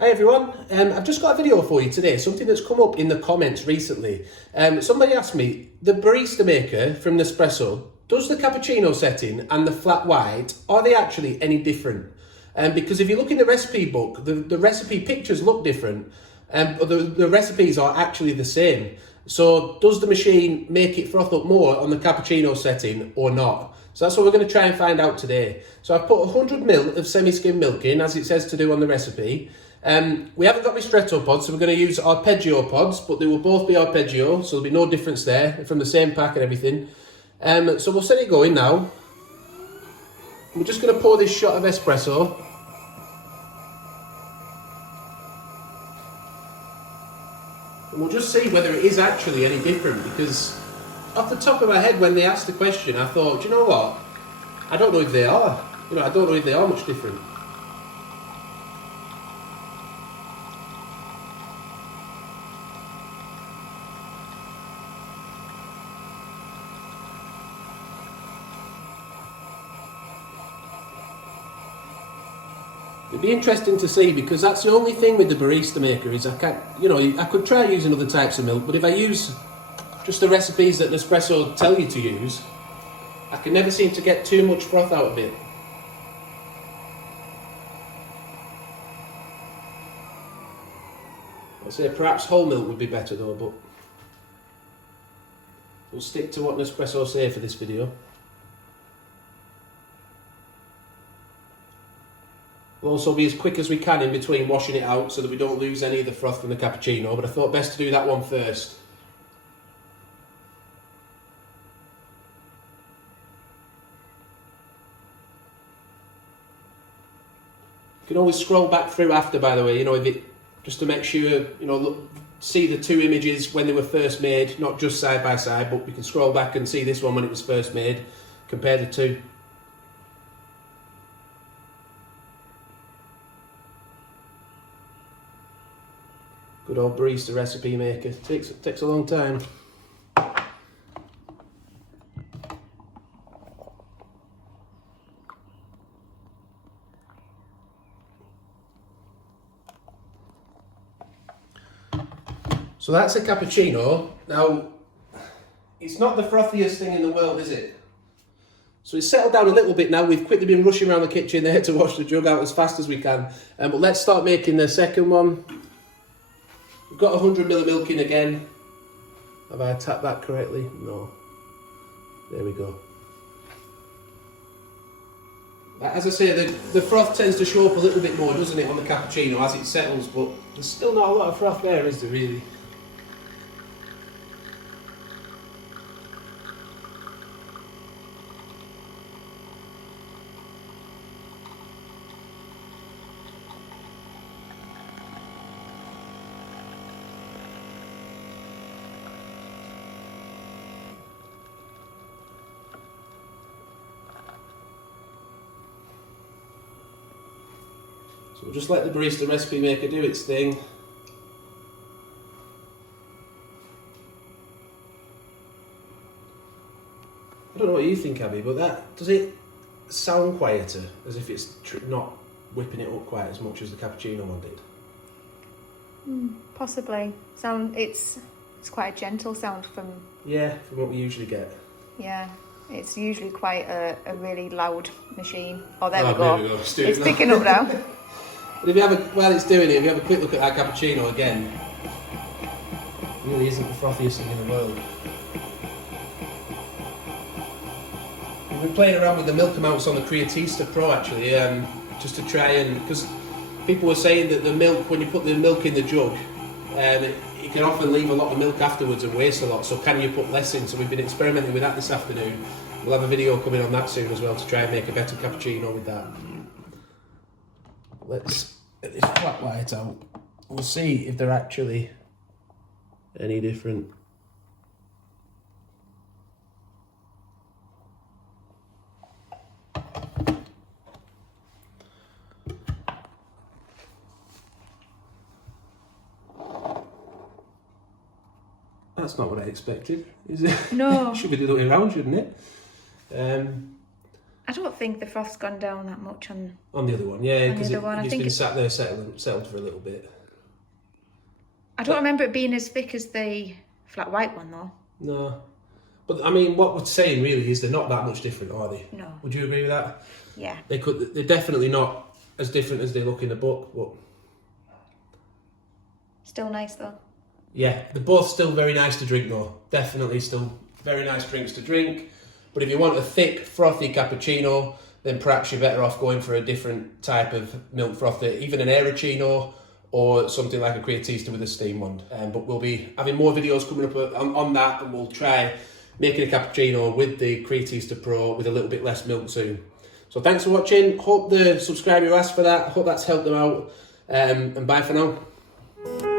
Hi everyone, I've just got a video for you today, something that's come up in the comments recently. Somebody asked me, the Barista Maker from Nespresso, does the cappuccino setting and the flat white, are they actually any different? Because if you look in the recipe book, the recipe pictures look different, but the recipes are actually the same. So does the machine make it froth up more on the cappuccino setting or not? So that's what we're going to try and find out today. So I've put 100ml of semi-skim milk in, as it says to do on the recipe. We haven't got ristretto pods, so we're going to use arpeggio pods, but they will both be arpeggio, so there'll be no difference there, from the same pack and everything. So we'll set it going now. We're just going to pour this shot of espresso. And we'll just see whether it is actually any different, because off the top of my head when they asked the question, I thought, do you know what? I don't know if they are. I don't know if they are much different. It'd be interesting to see, because that's the only thing with the Barista Maker is I can't, I could try using other types of milk, but if I use just the recipes that Nespresso tell you to use, I can never seem to get too much froth out of it. I'd say perhaps whole milk would be better though, but we'll stick to what Nespresso say for this video. We'll also be as quick as we can in between washing it out so that we don't lose any of the froth from the cappuccino, but I thought best to do that one first. You can always scroll back through after, by the way, if it, just to make sure, look, see the two images when they were first made, not just side by side, but we can scroll back and see this one when it was first made, compare the two. Good old Barista Recipe Maker. Takes a long time. So that's a cappuccino. Now, it's not the frothiest thing in the world, is it? So it's settled down a little bit now. We've quickly been rushing around the kitchen there to wash the jug out as fast as we can. But let's start making the second one. We've got 100ml of milk in again. Have I tapped that correctly? No. There we go. As I say, the froth tends to show up a little bit more, doesn't it, on the cappuccino as it settles, but there's still not a lot of froth there, is there, really? So we'll just let the Barista Recipe Maker do its thing. I don't know what you think, Abby, but does it sound quieter, as if it's not whipping it up quite as much as the cappuccino one did? Possibly. It's quite a gentle sound from... Yeah, from what we usually get. Yeah, it's usually quite a really loud machine. Oh, there we go. There we go. It's picking up now. But if you while it's doing it, if you have a quick look at our cappuccino again, it really isn't the frothiest thing in the world. We've been playing around with the milk amounts on the Creatista Pro actually, just to try and, because people were saying that the milk, when you put the milk in the jug, it can often leave a lot of milk afterwards and waste a lot, so can you put less in? So we've been experimenting with that this afternoon. We'll have a video coming on that soon as well to try and make a better cappuccino with that. Let's get this flat white out. We'll see if they're actually any different. That's not what I expected, is it? No. Should be the other way around, shouldn't it? I don't think the froth's gone down that much on the other one. Yeah, because I it's think been sat there settled for a little bit. I don't remember it being as thick as the flat white one though. No. But I mean, what we're saying really is they're not that much different, are they? No. Would you agree with that? Yeah. They're definitely not as different as they look in the book, but Still nice though. yeah, they're both still very nice to drink though. Definitely still very nice drinks to drink. But if you want a thick, frothy cappuccino, then perhaps you're better off going for a different type of milk frother, even an Aeroccino or something like a Creatista with a steam wand. But we'll be having more videos coming up on that, and we'll try making a cappuccino with the Creatista Pro with a little bit less milk soon. So thanks for watching. Hope the subscriber who asked for that, hope that's helped them out. And bye for now.